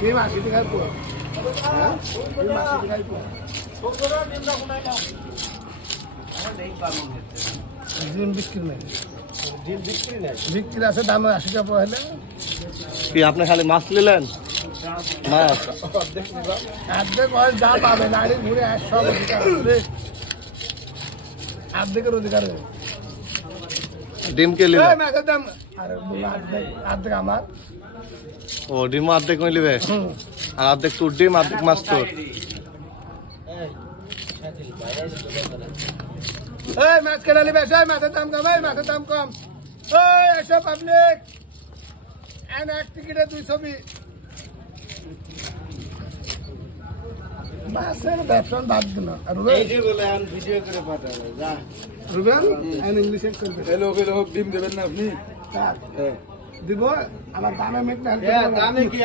ডিম 80 টাকার পোয়া। হ্যাঁ ডিম 80 টাকার পোয়া। ডিম বিক্রি নেই, ডিম বিক্রি নেই, বিক্রি আছে দাম 80 টাকা পোয়া হলে। কি আপনি খালি মাছ নিলেন? মাছ অর্ধেক হয় যা পাবে নাড়ি ঘুরে সব অধিকার অর্ধেকের অধিকার। ডিম কে নিলেন? মাছের দাম আরে অর্ধেক আমার। ও ডিম অর্ধেক নিবে, আর অর্ধেক তোর ডিম, অর্ধেক মাছ তোর। মাছ কেনা নিবে, মাছের দাম কম, মাছের দাম কম। ওই এসো পাবলিক, এক টিকিটে 220। মাছের ব্যবসা বাদ দিল। রুবেল ইংলিশে ডিম দেবেন না আপনি? দিব আমার দামে মেট না, দামে কি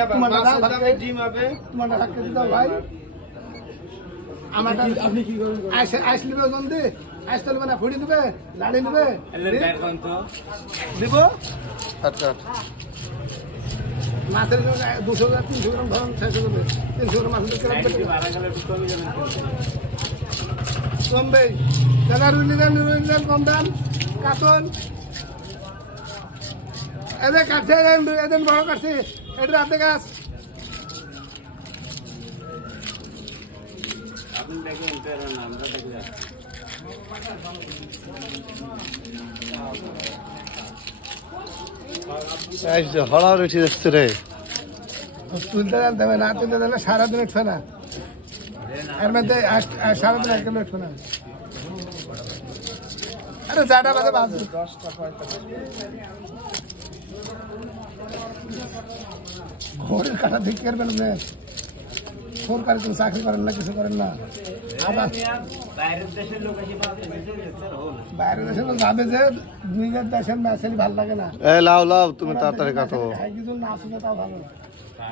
ডিম হবে তোমার ভাই। আমারটা আপনি কি করেন? আইস নিবে ওজন দে, আইস তুলবে না, ফুড়ি দিবে, লাড়ি নিবে দিব। আচ্ছা মাছের 200 গ্রাম 300 গ্রাম ধরুন 600 গ্রাম 300 গ্রাম মাছের কমবে দাদা। রুই নিলেন কম দাম। কাতল এদের কাটছে, এদের বড় কাটছে, এটা রাতে গাছ। হড়ার উঠে যাচ্ছে রে। তুলতে জানতে হবে না, তুলতে জানলে সারাদিন উঠবে না, এর মধ্যে সারাদিন একদম উঠবে না। আরে যাটা বাজে বাজে। ঘরের কাটা ঠিক করবেন আপনি? সরকারি কোনো চাকরি করেন না, কিছু করেন না। বাইরের দেশের লোক যাবে যে নিজের দেশের ম্যাচের ভাল লাগে না। লাও লাও তুমি তাড়াতাড়ি কাটো। কিছু না শুনে তাও ভালো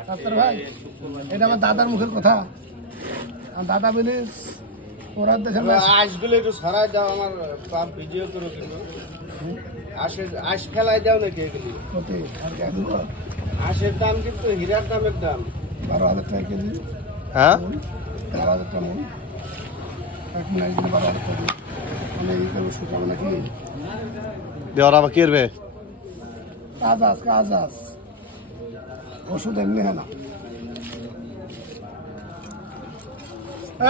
ডাক্তার ভাই। এটা আমার দাদার মুখের কথা। দাদা বলিস ওরা দেশের আইসগুলো একটু সরাই দাও, আমার ভিডিও করো। কিন্তু আইস ফেলাই দাও নাকি এগুলি? আইসের দাম কিন্তু হীরার দামের দাম। 12,000 টাকা কেজি। হ্যাঁ 13,000 টাকা মন। 12,000 টাকা মানে এই করে শুকাবো নাকি? দেওয়ার আবার কি করবে? কাজ ওষুধ এমনি হয় না।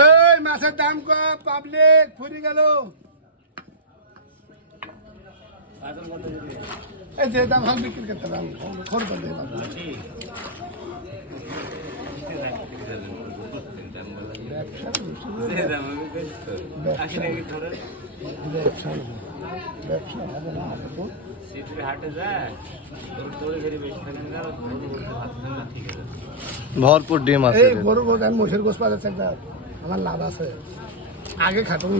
এই মাছের দাম কম, পাবলিক ফুরি গেল। এই যে দাম হাল বিক্রি করতে দাম খড় করে দেয়। ভরপুর ডিম আছে। গরু গোস আর মোষের গোস পাওয়া যাচ্ছে, আমার লাভ আছে। আগে খাটুন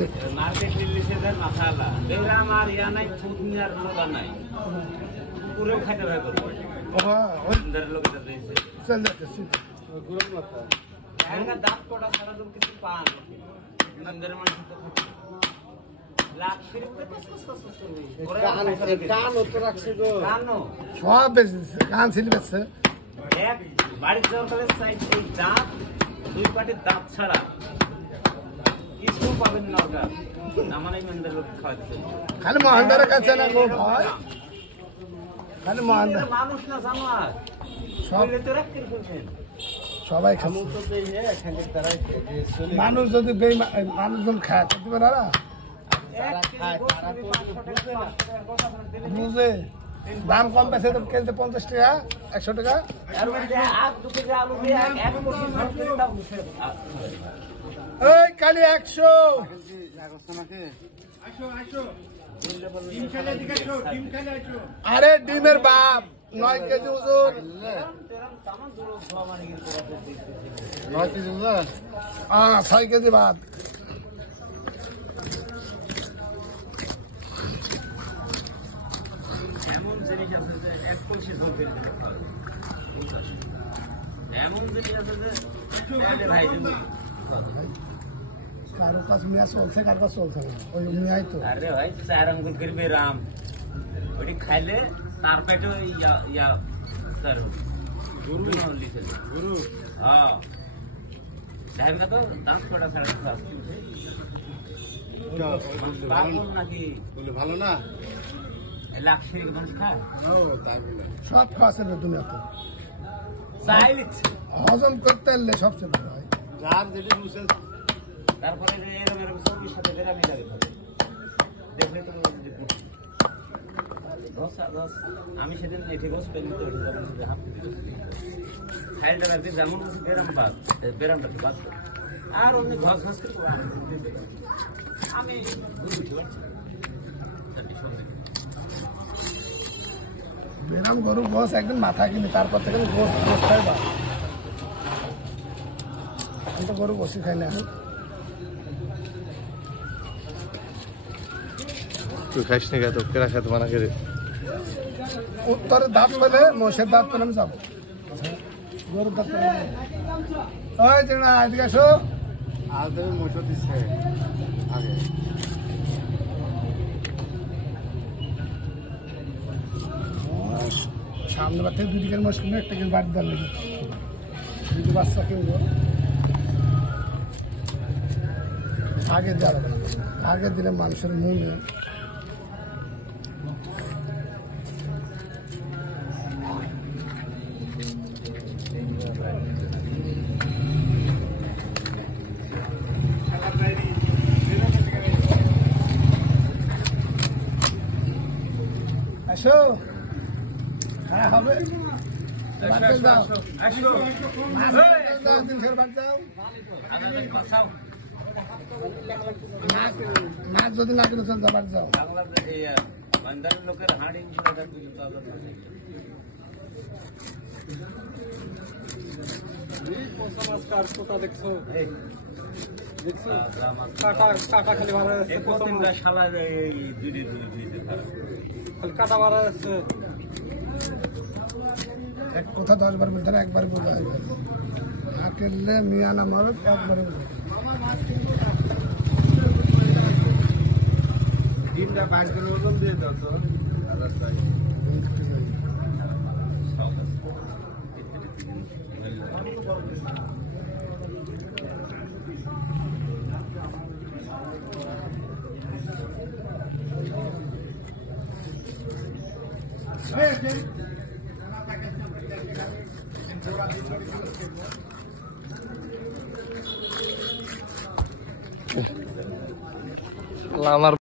সব বেশি কান ছিল বেশি। বাড়ির দরকারের সাইড এই দাঁত, 2 পাটির দাঁত ছাড়া কিছু পাবেন না। ওটা আমার এই মেন্দার লোক খাওয়াতে খালি মহানদারের কাছে না গো ভাই, খালি মহানদার মানুষ না জামার সব সবাই খাচ্ছে। মানুষ যদি মানুষজন খায় দিবে না বুঝে। দাম কম পেছে তো কেজি 50 টাকা 100 টাকা। ওই কালি 100। আরে ডিমের বাপ 9 কেজি ওজন। 9 কেজি ওজন? 6 কেজি ভাত। এমন জিনিস আছে যে 1 কলসি ঝোল করে দিতে পারে। এমন জিনিস আছে যে ভাই কারো কাজ মিয়া চলছে, কারো কাজ চলছে না। ওই মিয়াই তো আরে ভাই 4 আঙ্গুল করবে রাম, ওটি খাইলে তার পেটে ইয়া তার গরু লিখে গুরু হ্যাঁ দেখেন না তো দাঁত কটা ছাড়া আসছে পাগল নাকি বলে ভালো না লাক্সি মানুষ খায় ও তাই বলে সব খাওয়াছে রে দুনিয়াতে চাই লিখছে হজম করতে এলে সবচেয়ে ভালো হয়। যার যেটা রুচে তারপরে যে এরকম এরকম সবজির সাথে বেরামি লাগে খাবে। দেখলে তো আমি সেদিন এঠে গোস পেয়ে নিতে হাফ খাইলটা রাখতে যেমন বেরাম পাস বেরামটা তো পাস আর অমনি ঘস ঘস করে আমি বুঝতে পারছি বেরাম গরু গোস একদিন মাথা কিনে তারপর থেকে গোস গোস খাইবা। আমি তো গরু বসে খাই না। তুই খাইস নি তো কেরা খেতে মানা করে উত্তরের দাঁত পেলে মোষের দাঁত পেলে আমি যাবো গরুর দাঁত পেলে ওই যেটা এদিকে আসো আজ দেবে মোটো দিচ্ছে আগে সামনে বার থেকে দুদিকের মোষ কিনে একটা কেউ বাড়ি দেওয়ার লেগে দুটো বাচ্চা কেউ আগে দেওয়া যাবে না। আগে দিলে মানুষের মনে আসো হ্যাঁ হবে বাড়িতে যাও। দিনশের বাড়ি যাও। মাছ যদি না কিনে চল বাড়ি যাও। বান্দার লোকের হাঁড়ি কাটা খালি ভালো শালা কাটা ভালো আছে এক কথা 10 বার বলতে না একবার বলে আকেলে মিয়া না মারো একবারে বলে ডিমটা 5 কিলো ওজন দিয়ে দাও তো আলাদা চাই আমার